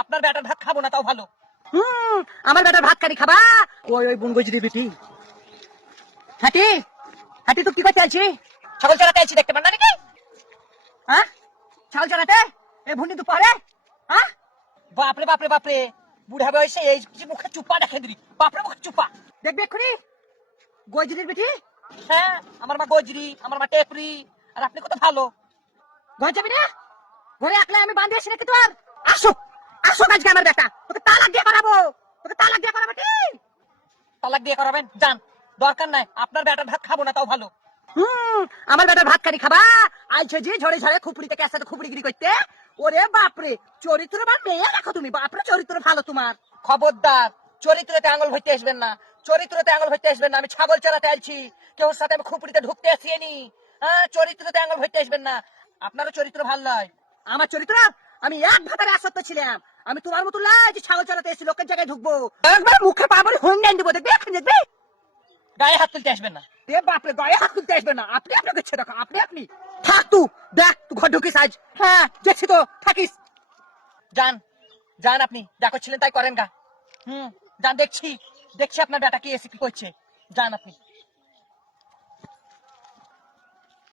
আপনার বেটার ভাত খাবো না তাও ভালো। আমার বেটার ভাত কারি খাবা? ওই বুনগজরি বিটি হাঁটি হাঁটি তুই কি করতে আছি? ছাগল চড়াতে আছি, দেখতে পান না নাকি? হ্যাঁ, ছাগল চড়াতে এ ভুন্ডি দুপারে? হ্যাঁ, বাপরে বাপরে বাপরে, বুড়া বয়সে এই যে মুখে চুপা দেখে দিলি, বাপরে মুখে চুপা। দেখবি এক্ষুনি গজরির বিটি। হ্যাঁ, আমার মা গজরি, আমার মা টেপরি, আর আপনি কত ভালো। ঘর যাবি না? ঘরে একলা আমি বাঁধে আসি নাকি তোর? আসো আসো আজকে আমার বেটা, তোকে তালাক দিয়ে করাবো, তোকে তালাক দিয়ে করাবো ঠিক। তালাক দিয়ে করাবেন? যান, দরকার নাই, আপনার বেটার ভাত খাবো না তাও ভালো। আমার বেটার ভাত কারি খাবা? আইছে যে ঝরে ঝরে খুপড়ি থেকে একসাথে খুপড়িগিরি করতে। ওরে বাপরে, চরিত্রবান মেয়ে দেখো তুমি, বাপরে চরিত্র ভালো তোমার। খবরদার, চরিত্রতে আঙুল ভরতে আসবেন না, চরিত্রতে আঙুল ভরতে আসবেন না। আমি ছাগল চড়াতে আইছি, কেউ সাথে আমি খুপড়িতে ঢুকতে আসিনি। হ্যাঁ, চরিত্রতে আঙুল ভরতে আসবেন না, আপনারও চরিত্র ভালো নয়। আমার চরিত্র? আমি এক ভাতারে আসক্ত ছিলাম, আমি তোমার মতো লাই যে ছাগল চড়াতে এসে লোকের জায়গায় ঢুকবো, একবার মুখে পাবো হোন্ডান দেবো, দেখবে এখন দেখবে। গায়ে হাত তুলতে আসবেন না। এ বাপরে, গায়ে হাত তুলতে আসবে না, আপনি আপনাকে ছেড়ে রাখো, আপনি থাক তু, দেখ তুই ঘর ঢুকিস আজ। হ্যাঁ দেখছি তো, থাকিস। যান যান, আপনি যা করছিলেন তাই করেন গা। যান, দেখছি দেখছি আপনার বেটা কি এসে কি করছে। যান আপনি।